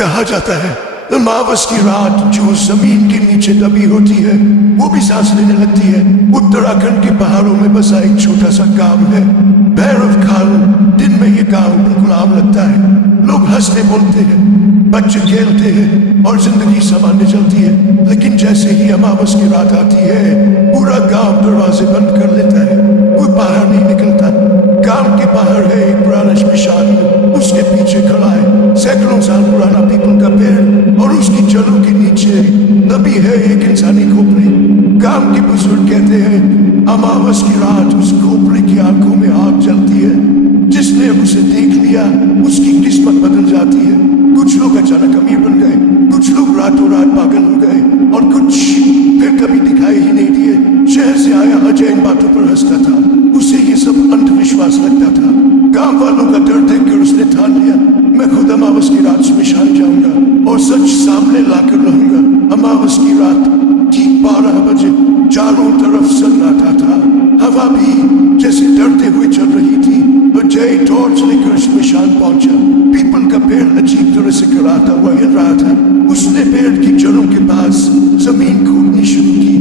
कहा जाता है अमावस की रात जो जमीन के नीचे दबी होती है वो भी सांस लेने लगती है। उत्तराखंड के पहाड़ों में बसा एक छोटा सा गांव है भैरव खाल। दिन में ये गांव बिल्कुल आम लगता है। लोग हंसते बोलते हैं, बच्चे खेलते हैं और जिंदगी सामान्य चलती है। लेकिन जैसे ही अमावस की रात आती है पूरा गांव दरवाजे बंद कर लेता है। कोई बाहर नहीं निकलता। गांव के बाहर है एक पुराना श्मशान, उसके पीछे खड़ा है सैकड़ों साल पुराना पीपल का पेड़ और उसकी जड़ों के नीचे दबी है एक इंसानी खोपड़ी। गांव के बुजुर्ग कहते हैं अमावस की रात उस खोपड़ी की आंखों में आग जलती है। जिसने उसे देख लिया उसकी किस्मत बदल जाती है। कुछ लोग अचानक अमीर बन गए, कुछ लोग रातों रात पागल हो गए और कुछ फिर कभी दिखाई ही नहीं दिए। शहर से आया अजय इन बातों पर हंसता था। उसे ये सब अंधविश्वास लगता था। गांव वालों का डर देखकर उसने ठान लिया मैं खुद अमावस की रात स्मशान जाऊंगा और सच सामने लाकर रहूंगा। अमावस की रात ठीक 12 बजे चारों तरफ सन्नाटा था। हवा भी जैसे डरते हुए चल रही थी। अजय टॉर्च लेकर स्मशान पहुंचा। पीपल का पेड़ अजीब तरह से कराता हुआ हिल रहा था। उसने पेड़ की जड़ों के पास जमीन खोदनी शुरू की।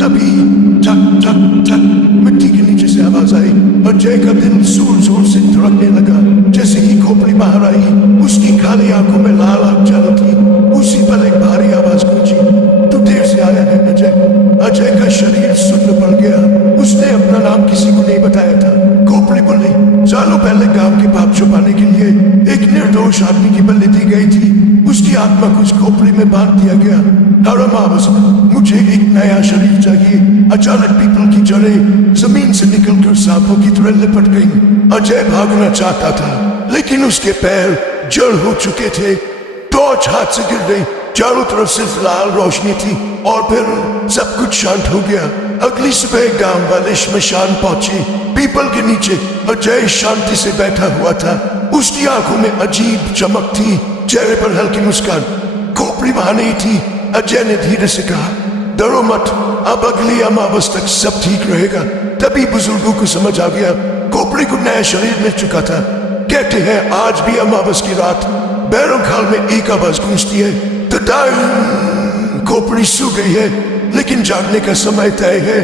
तभी ठक ठक ठक मिट्टी के नीचे से आवाज आई। अजय का दिल जोर जोर से धड़कने लगा। जैसे ही खोपड़ी बाहर आई उसकी खाली आंखों में लाल आग जल उठी। उसी पर एक भारी आवाज गूंजी, तू देर से आया है अजय। अजय का शरीर सुन्न पड़ गया। उसने अपना नाम किसी को नहीं बताया था। खोपड़ी बोली, सालों पहले गांव के पाप छुपाने के लिए एक निर्दोष आदमी की बलि दी गई थी। उसकी आत्मा को उस खोपड़ी में बांध दिया गया। हर अमावस मुझे एक नया शरीर चाहिए। अचानक पीपल की जड़ें जमीन से निकलकर सांपों की तरह लिपट गईं। अजय भागना चाहता था लेकिन उसके पैर जड़ हो चुके थे। टॉर्च हाथ से गिर गई। चारों तरफ सिर्फ लाल रोशनी थी और फिर सब कुछ शांत हो गया। अगली सुबह गांव वाले श्मशान पहुंचे। पीपल के नीचे अजय शांति से बैठा हुआ था। उसकी आंखों में अजीब चमक थी, चेहरे पर हल्की मुस्कान। खोपड़ी वहां नहीं थी। अजय ने धीरे से कहा, डरो मत, अब अगली अमावस तक सब ठीक रहेगा। तभी बुजुर्गों को समझ आ गया खोपड़ी को नया शरीर मिल चुका था। कहते हैं आज भी अमावस की रात भैरव खाल में एक आवाज गूंजती है, तो खोपड़ी सो गई है लेकिन जागने का समय तय है।